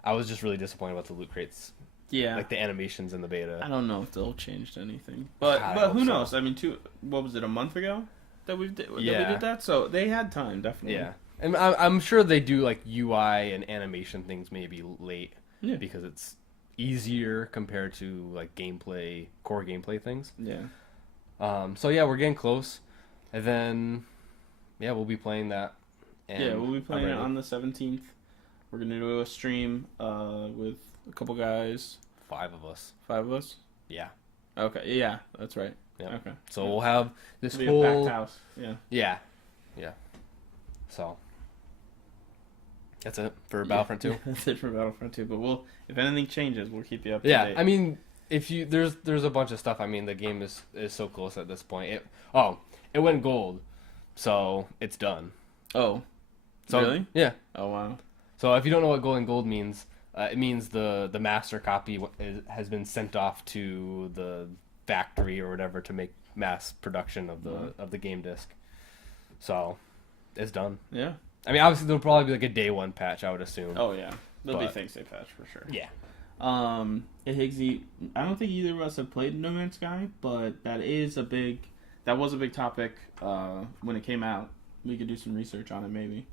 I was just really disappointed about the loot crates. Yeah. Like the animations in the beta. I don't know if they'll changed anything. But who knows? I mean, what was it, a month ago that we did that? So they had time, definitely. Yeah. And I'm sure they do like UI and animation things maybe late. Yeah. Because it's easier compared to like core gameplay things. Yeah. So yeah, we're getting close. And then we'll be playing that. And we'll be playing it on the 17th. We're gonna do a stream with a couple guys. 5 of us. 5 of us. Yeah. Okay. Yeah, that's right. Yeah. Okay. So we'll have this It'll be a whole packed house. Yeah. Yeah. Yeah. So that's it for Battlefront 2. That's it for Battlefront 2. But if anything changes, we'll keep you up to Yeah, date. I mean, if you there's a bunch of stuff. I mean, the game is so close at this point. It went gold, so it's done. Oh, So, really? Yeah. Oh, wow. So if you don't know what gold means, it means the master copy has been sent off to the factory or whatever to make mass production of the game disc. So it's done. Yeah. I mean, obviously there'll probably be like a day 1 patch, I would assume. Oh, yeah. There'll be things they patch for sure. Yeah. Hey, Higgsy, I don't think either of us have played No Man's Sky, but that was a big topic when it came out. We could do some research on it, maybe.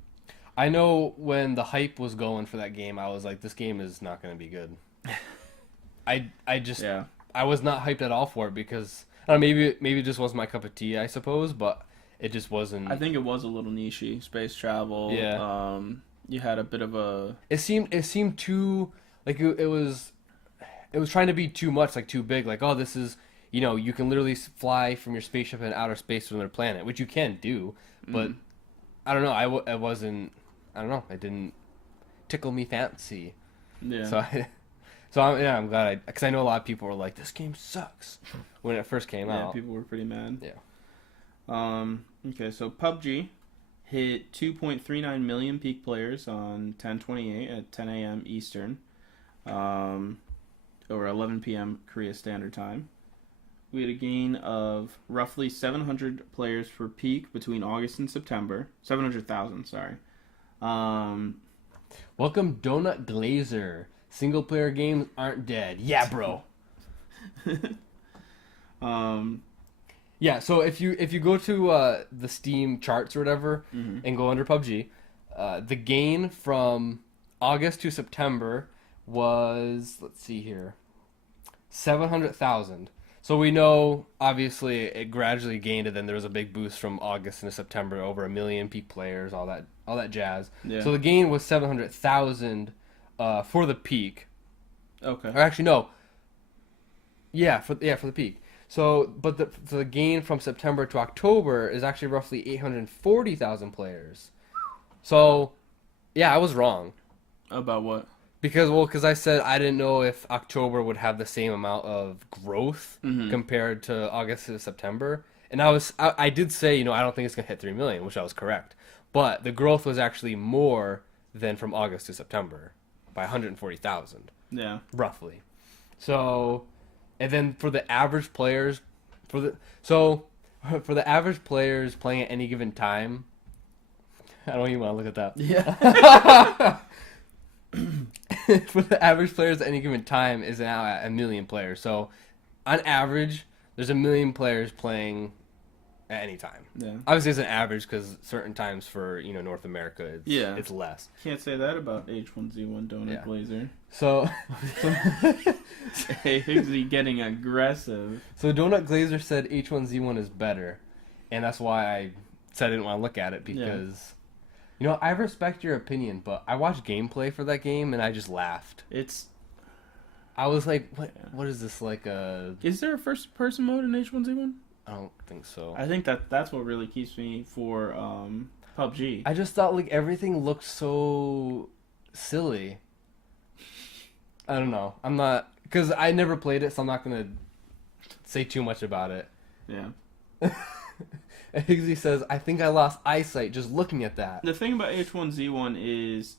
I know when the hype was going for that game, I was like, this game is not going to be good. I was not hyped at all for it because I don't know, maybe it just wasn't my cup of tea, I suppose, but it just wasn't. I think it was a little nichey, space travel. Yeah. You had a bit of a. It seemed too like it was trying to be too much, like too big. Like, oh, this is, you can literally fly from your spaceship in outer space to another planet, which you can do, but I don't know. I wasn't. I don't know. It didn't tickle me fancy. Yeah. I'm glad because I know a lot of people were like, this game sucks when it first came out. Yeah, people were pretty mad. Yeah. Okay, so PUBG hit 2.39 million peak players on 10/28 at 10 a.m. Eastern, or 11 p.m. Korea Standard Time. We had a gain of roughly 700 players per peak between August and September. 700,000, sorry. Welcome, Donut Glazer. Single player games aren't dead. Yeah, bro. Yeah, so if you go to the Steam charts or whatever and go under PUBG, the gain from August to September was, let's see here, 700,000. So we know, obviously, it gradually gained, and then there was a big boost from August into September, over 1 million peak players, all that jazz. Yeah. So the gain was 700,000 for the peak. Okay. Or actually, no. Yeah, for the peak. So, but the gain from September to October is actually roughly 840,000 players. So, yeah, I was wrong. About what? Because I said I didn't know if October would have the same amount of growth compared to August to September. And I did say, I don't think it's going to hit 3 million, which I was correct. But the growth was actually more than from August to September by 140,000. Yeah. Roughly. So, and then for the average players, for the average players playing at any given time, I don't even want to look at that. Yeah. For the average players at any given time is now at 1 million players. So, on average, there's 1 million players playing at any time. Yeah. Obviously, it's an average because certain times for North America, it's less. Can't say that about H1Z1 Donut Glazer. So, Hey, Higgsy getting aggressive. So Donut Glazer said H1Z1 is better, and that's why I said I didn't want to look at it because, I respect your opinion, but I watched gameplay for that game and I just laughed. I was like, what is this like a? Is there a first-person mode in H1Z1? I don't think so. I think that's what really keeps me for PUBG. I just thought like everything looked so silly. I don't know. I'm not, because I never played it, so I'm not gonna say too much about it. Yeah. Higgsy says, I think I lost eyesight just looking at that. The thing about H1Z1 is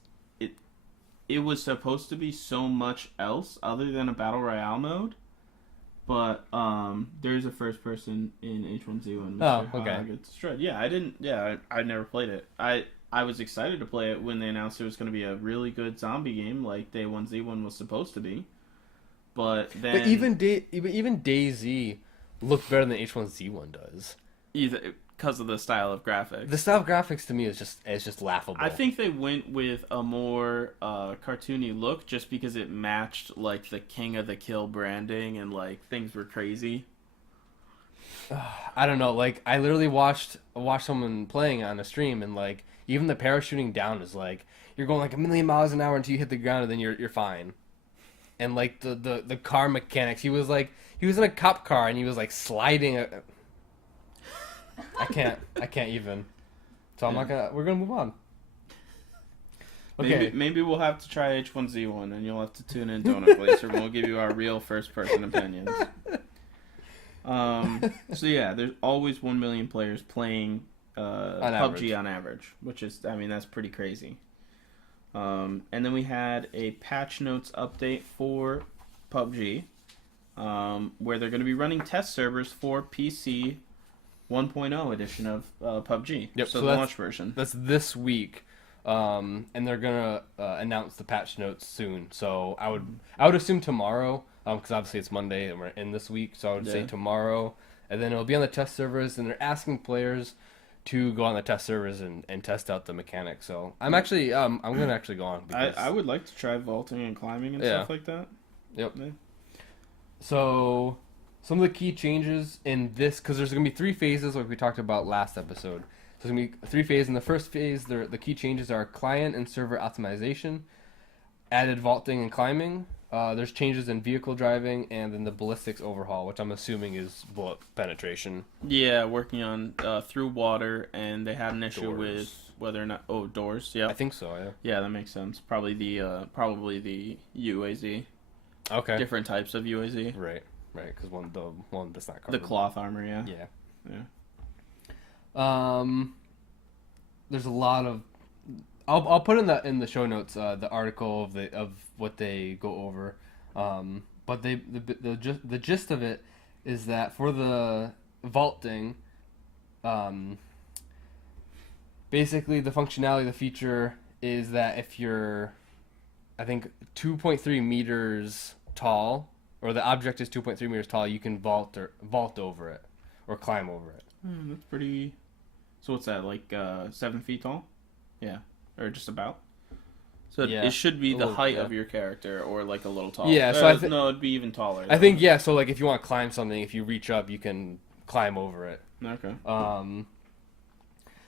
it was supposed to be so much else other than a battle royale mode, but there's a first person in H1Z1. Oh, okay. Yeah, I never played it. I was excited to play it when they announced it was going to be a really good zombie game like Day 1Z1 was supposed to be. But then... But even DayZ looked better than H1Z1 does. Either because of the style of graphics. The style of graphics to me is just laughable. I think they went with a more cartoony look just because it matched like the King of the Kill branding and like things were crazy. I don't know. Like I literally watched someone playing on a stream and like even the parachuting down is like you're going like a million miles an hour until you hit the ground, and then you're fine. And like the car mechanics, he was in a cop car and he was like sliding. I can't even. So I'm not gonna. We're gonna move on. Okay. Maybe we'll have to try H1Z1, and you'll have to tune in Donut Glazer, and we'll give you our real first-person opinions. So yeah, there's always 1 million players playing PUBG on average, which is, I mean, that's pretty crazy. And then we had a patch notes update for PUBG, where they're going to be running test servers for PC 1.0 edition of PUBG. Yep. So the launch version. That's this week. And they're gonna announce the patch notes soon. So I would assume tomorrow, because obviously it's Monday and we're in this week. So I would say tomorrow, and then it'll be on the test servers. And they're asking players to go on the test servers and test out the mechanics. So I'm actually I'm gonna actually go on. Because I would like to try vaulting and climbing and stuff like that. Yep. Yeah. So some of the key changes in this, because there's gonna be 3 phases like we talked about last episode. So there's going to be 3 phases. In the first phase, the key changes are client and server optimization, added vaulting and climbing. There's changes in vehicle driving, and then the ballistics overhaul, which I'm assuming is bullet penetration. Yeah, working on through water, and they had an issue with whether or not doors. Yeah, I think so. Yeah. Yeah, that makes sense. Probably the UAZ. Okay. Different types of UAZ. Right. Because one that's not covered. The cloth armor. Yeah. Yeah. There's a lot of. I'll put in the show notes the article of what they go over, but the gist of it is that for the vaulting, basically the functionality of the feature is that if you're, I think 2.3 meters tall, or the object is 2.3 meters tall, you can vault over it or climb over it. That's pretty. So what's that, like 7 feet tall? Yeah, or just about. So it should be the height of your character, or like a little taller. Yeah, so no, it'd be even taller. I think So like if you want to climb something, if you reach up, you can climb over it. Okay.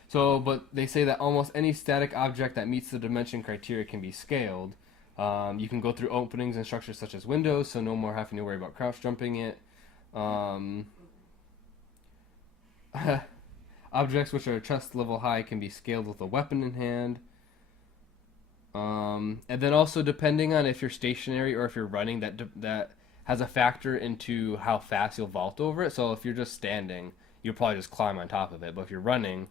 So, but they say that almost any static object that meets the dimension criteria can be scaled. You can go through openings and structures such as windows, so no more having to worry about crouch jumping it. Objects which are chest level high can be scaled with a weapon in hand. And then also depending on if you're stationary or if you're running, that has a factor into how fast you'll vault over it. So if you're just standing, you'll probably just climb on top of it. But if you're running,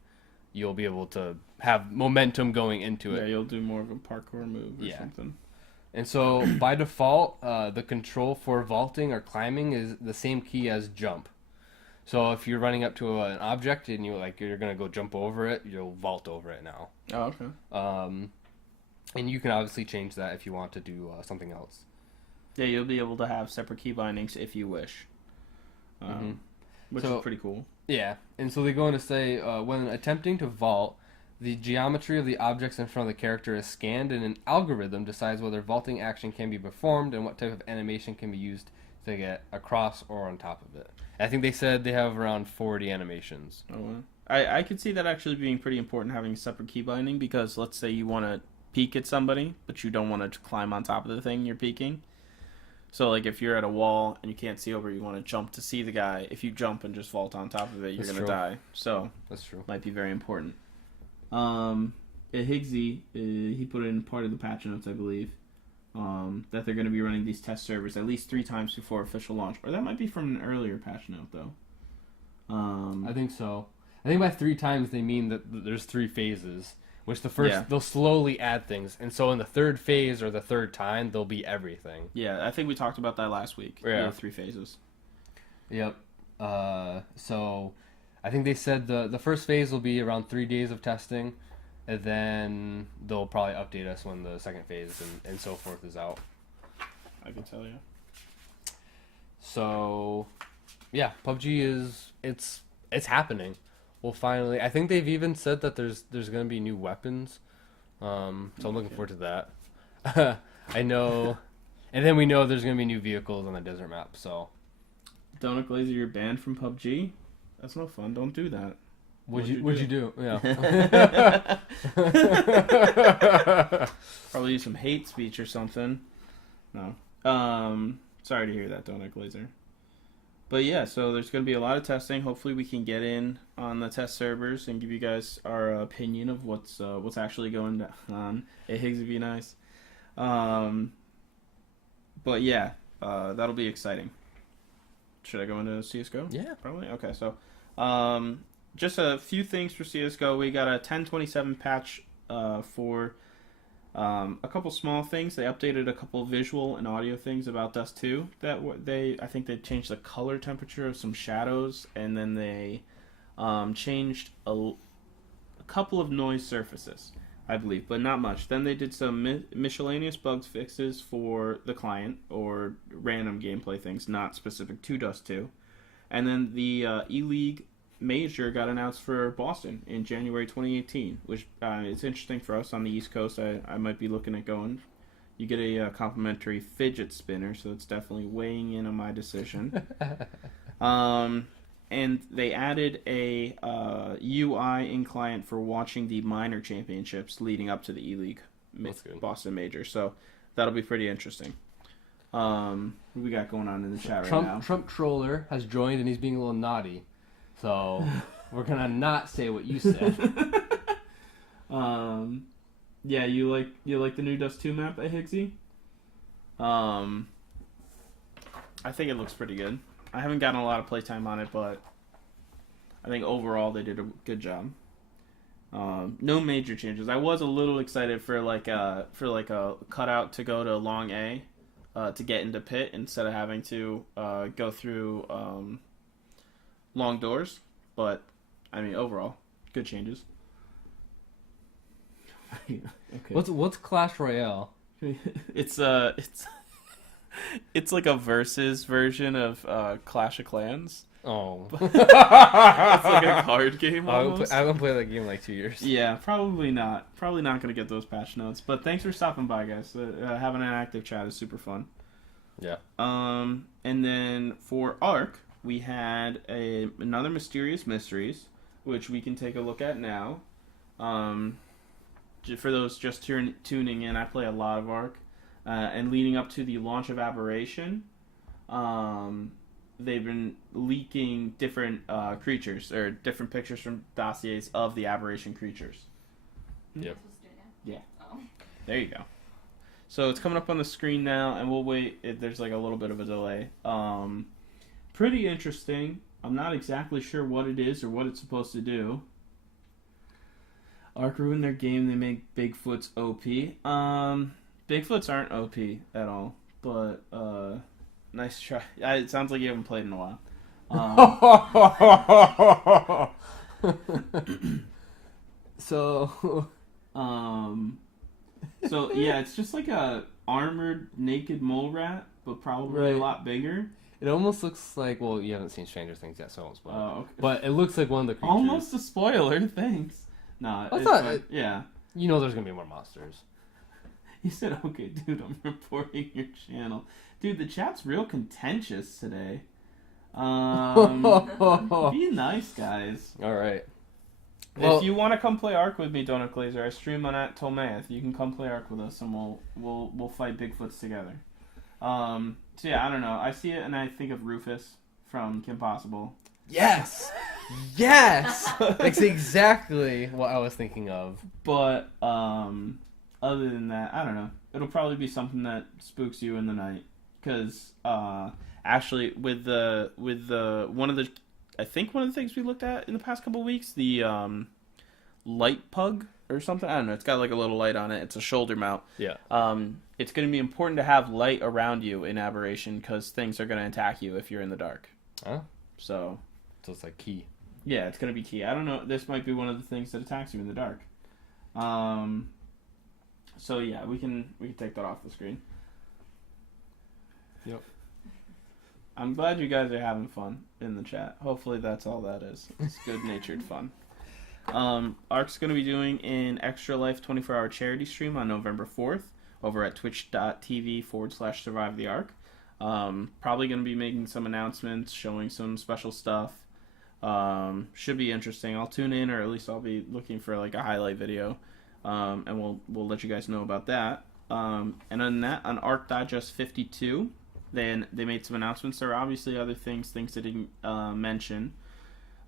you'll be able to have momentum going into it. Yeah, you'll do more of a parkour move or something. And so by default, the control for vaulting or climbing is the same key as jump. So if you're running up to an object and you're gonna go jump over it, you'll vault over it now. Oh, okay. And you can obviously change that if you want to do something else. Yeah, you'll be able to have separate key bindings if you wish, which is pretty cool. Yeah, and so they go on to say when attempting to vault, the geometry of the objects in front of the character is scanned, and an algorithm decides whether vaulting action can be performed and what type of animation can be used to get across or on top of it. I think they said they have around 40 animations. Oh, wow. I could see that actually being pretty important, having a separate key binding, because let's say you want to peek at somebody, but you don't want to climb on top of the thing you're peeking. So, like, if you're at a wall and you can't see over, you want to jump to see the guy. If you jump and just vault on top of it, you're going to die. So, that's true. Might be very important. Higgsy, he put it in part of the patch notes, I believe, that they're going to be running these test servers at least 3 times before official launch. Or that might be from an earlier patch note, though. I think so. I think by 3 times they mean that there's 3 phases, which the first they'll slowly add things, and so in the 3rd phase or the 3rd time there'll be everything. Yeah, I think we talked about that last week. Yeah, the 3 phases. Yep. So I think they said the first phase will be around 3 days of testing, and then they'll probably update us when the second phase and so forth is out. I can tell you. So, yeah, PUBG it's happening. Well, finally, I think they've even said that there's going to be new weapons. So I'm looking forward to that. I know, and then we know there's going to be new vehicles on the desert map. So, Donut Glazer, you're banned from PUBG? That's no fun. Don't do that. What'd you do? Yeah. Probably use some hate speech or something. No. Sorry to hear that, Donut Glazer. But yeah, so there's going to be a lot of testing. Hopefully we can get in on the test servers and give you guys our opinion of what's actually going on. Hey, Higgs would be nice. But yeah, that'll be exciting. Should I go into CSGO? Yeah. Probably? Okay, so just a few things for CSGO. We got a 10.27 patch for a couple small things. They updated a couple visual and audio things about Dust 2. I think they changed the color temperature of some shadows, and then they changed a couple of noise surfaces, I believe, but not much. Then they did some miscellaneous bugs fixes for the client, or random gameplay things not specific to Dust 2. And then the E-League Major got announced for Boston in January 2018, which is interesting for us on the East Coast. I might be looking at going. You get a complimentary fidget spinner, so it's definitely weighing in on my decision. And they added a UI in client for watching the minor championships leading up to the E-League Boston Major, so that'll be pretty interesting. What do we got going on in the chat right now? Trump Troller has joined, and he's being a little naughty. So we're gonna not say what you said. Yeah, you like the new Dust 2 map at Higgsy? I think it looks pretty good. I haven't gotten a lot of playtime on it, but I think overall they did a good job. No major changes. I was a little excited for like a cutout to go to long A to get into pit instead of having to go through long doors, but I mean overall, good changes. Okay. What's Clash Royale? It's like a versus version of Clash of Clans. Oh, it's like a card game. Almost. I haven't played that game in like 2 years. Yeah, probably not. Probably not going to get those patch notes. But thanks for stopping by, guys. Having an active chat is super fun. Yeah. And then for Arc, we had another Mysterious Mysteries, which we can take a look at now. For those just tuning in, I play a lot of Arc. And leading up to the launch of Aberration, they've been leaking different creatures, or different pictures from dossiers of the Aberration creatures. Yep. Yeah. Oh. There you go. So it's coming up on the screen now, and we'll wait. There's like a little bit of a delay. Pretty interesting. I'm not exactly sure what it is or what it's supposed to do. Arc ruined their game. They make Bigfoot's OP. Bigfoots aren't OP at all, but nice try. It sounds like you haven't played in a while. So yeah, it's just like a armored naked mole rat, but probably a lot bigger. It almost looks like, well, you haven't seen Stranger Things yet, so I won't spoil it. Okay. But it looks like one of the creatures. Almost a spoiler, thanks. No, it's not. Yeah. You know there's going to be more monsters. He said, okay, dude, I'm reporting your channel. Dude, the chat's real contentious today. Be nice, guys. All right. Well, if you want to come play Ark with me, Donut Glazer, I stream on @Tomath. You can come play Ark with us, and we'll fight Bigfoots together. So yeah, I don't know. I see it, and I think of Rufus from Kim Possible. Yes! Yes! That's exactly what I was thinking of. But, other than that, I don't know. It'll probably be something that spooks you in the night. Because, actually, with one of the things we looked at in the past couple of weeks, the, light pug or something. I don't know. It's got like a little light on it. It's a shoulder mount. Yeah. It's going to be important to have light around you in Aberration because things are going to attack you if you're in the dark. Huh? So it's like key. Yeah, it's going to be key. I don't know. This might be one of the things that attacks you in the dark. So yeah, we can take that off the screen. Yep. I'm glad you guys are having fun in the chat. Hopefully that's all that is. It's good-natured fun. Ark's going to be doing an Extra Life 24-hour charity stream on November 4th over at twitch.tv/survivetheark. Probably going to be making some announcements, showing some special stuff. Should be interesting. I'll tune in, or at least I'll be looking for like a highlight video, and we'll let you guys know about that. And on that, on Arc Digest 52, then they made some announcements. There are obviously other things they didn't mention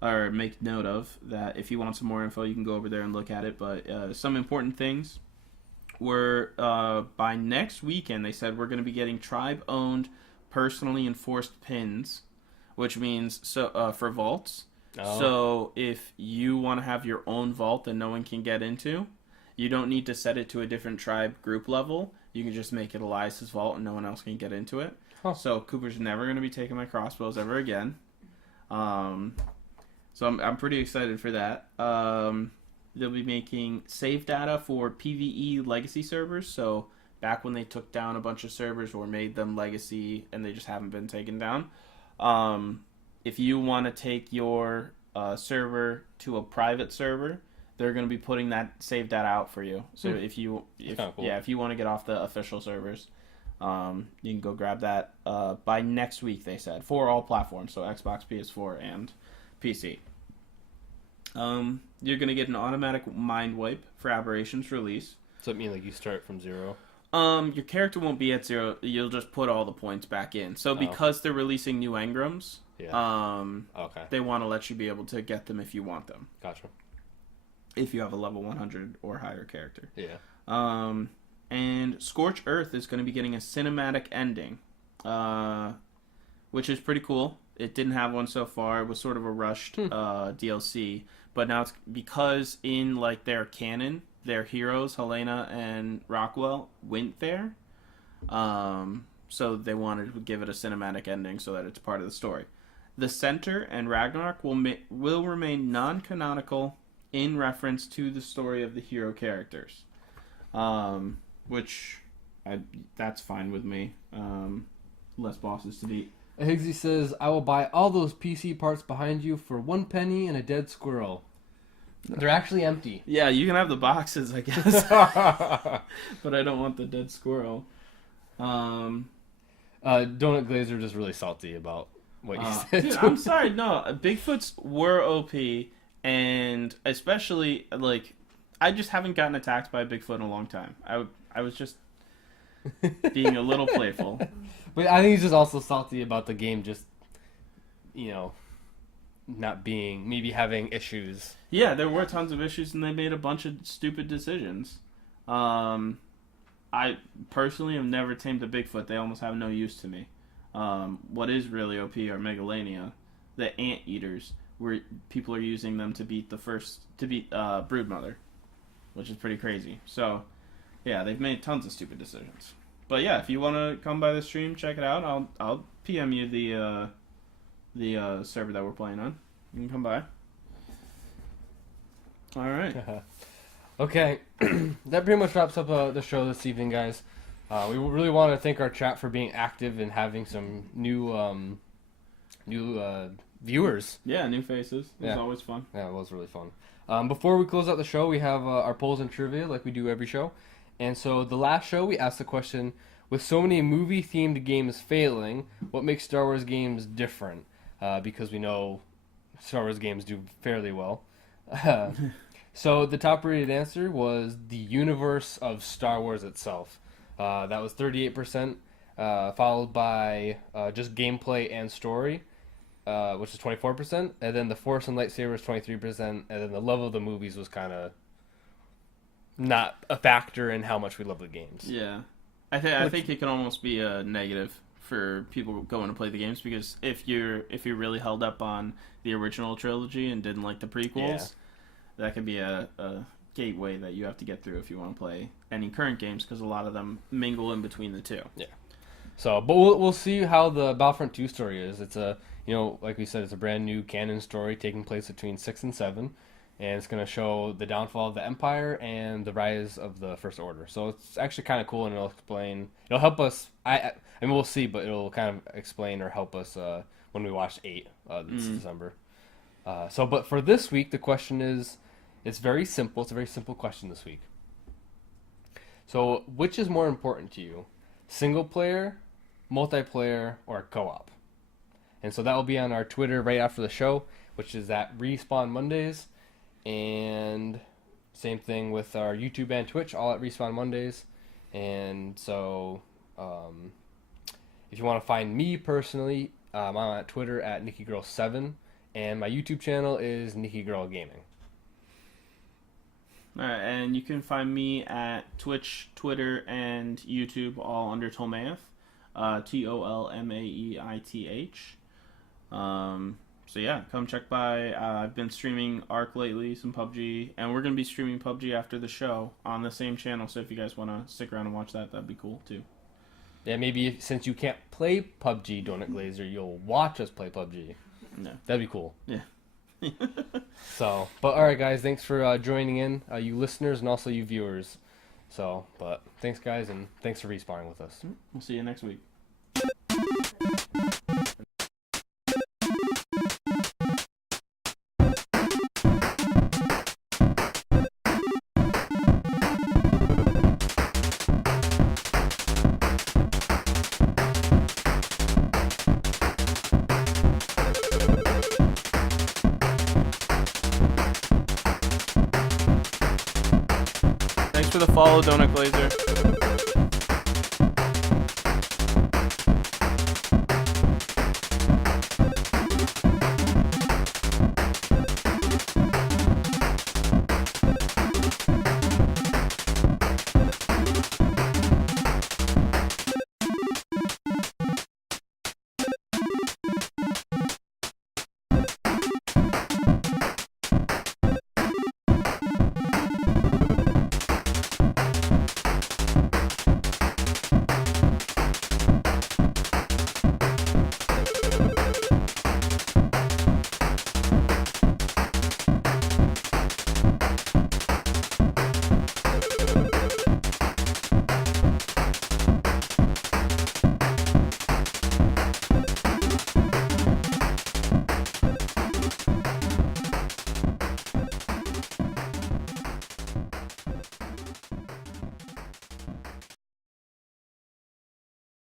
or make note of, that if you want some more info, you can go over there and look at it. But some important things were, by next weekend, they said we're going to be getting tribe-owned, personally enforced pins, which means for vaults. Oh. So if you want to have your own vault that no one can get into, you don't need to set it to a different tribe group level. You can just make it Elias's vault and no one else can get into it. Huh. So Cooper's never going to be taking my crossbows ever again. So I'm pretty excited for that. They'll be making save data for PvE legacy servers. So back when they took down a bunch of servers or made them legacy and they just haven't been taken down. If you want to take your server to a private server, they're going to be putting that save data out for you. So if you want to get off the official servers, you can go grab that by next week. They said for all platforms, so Xbox, PS4, and PC. You're going to get an automatic mind wipe for Aberrations release. Does that mean like you start from 0? Your character won't be at 0. You'll just put all the points back in. So because they're releasing new engrams, they want to let you be able to get them if you want them. Gotcha. If you have a level 100 or higher character. Yeah. And Scorch Earth is going to be getting a cinematic ending, which is pretty cool. It didn't have one so far. It was sort of a rushed DLC, but now it's because in like their canon, their heroes Helena and Rockwell went there, so they wanted to give it a cinematic ending so that it's part of the story. The Center and Ragnarok will remain non-canonical in reference to the story of the hero characters, which that's fine with me. Less bosses to beat. Higgsy says, I will buy all those PC parts behind you for 1 penny and a dead squirrel. They're actually empty. Yeah, you can have the boxes, I guess. But I don't want the dead squirrel. Donut Glazer just really salty about what you said. Dude, I'm sorry. No, Bigfoots were OP, and especially, like, I just haven't gotten attacked by a Bigfoot in a long time. I was just being a little playful. But I think he's just also salty about the game just, not being, maybe having issues. Yeah, there were tons of issues, and they made a bunch of stupid decisions. I personally have never tamed a Bigfoot. They almost have no use to me. What is really OP are Megalania, the Anteaters, where people are using them to beat Broodmother, which is pretty crazy. So, yeah, they've made tons of stupid decisions. But yeah, if you want to come by the stream, check it out. I'll PM you the server that we're playing on. You can come by. All right. Okay, that pretty much wraps up the show this evening, guys. We really want to thank our chat for being active and having some new viewers. Yeah, new faces. It was always fun. Yeah, it was really fun. Before we close out the show, we have our polls and trivia like we do every show. And so the last show, we asked the question, with so many movie-themed games failing, what makes Star Wars games different? Because we know Star Wars games do fairly well. So the top-rated answer was the universe of Star Wars itself. That was 38%, followed by just gameplay and story, which is 24%. And then the Force and lightsabers, 23%. And then the love of the movies was kind of not a factor in how much we love the games. Yeah. I think it can almost be a negative for people going to play the games, because if you're really held up on the original trilogy and didn't like the prequels, that could be a gateway that you have to get through if you want to play any current games, because a lot of them mingle in between the two. Yeah. So, but we'll see how the Battlefront 2 story is. It's a, like we said, it's a brand new canon story taking place between 6 and 7. And it's going to show the downfall of the Empire and the rise of the First Order. So it's actually kind of cool, and it'll help us. I mean, we'll see, but it'll kind of explain or help us when we watch 8 this December. But for this week, the question is, it's very simple. It's a very simple question this week. So, which is more important to you? Single player, multiplayer, or co-op? And so that will be on our Twitter right after the show. which is at Respawn Mondays. And same thing with our YouTube and Twitch, all at Respawn Mondays. And so if you want to find me personally, I'm at Twitter at NikkiGirl7. And my YouTube channel is Nikki Girl Gaming. All right, and you can find me at Twitch, Twitter, and YouTube, all under Tolmaeith, TOLMAEITH. So yeah, come check by. I've been streaming Ark lately, some PUBG, and we're gonna be streaming PUBG after the show on the same channel. So if you guys want to stick around and watch that, that'd be cool too. Yeah, maybe since you can't play PUBG, Donut Glazer, you'll watch us play PUBG. No, that'd be cool. Yeah. So, but all right, guys, thanks for joining in, you listeners and also you viewers. So, but thanks, guys, and thanks for respawning with us. We'll see you next week. For the follow, Donut Glazer.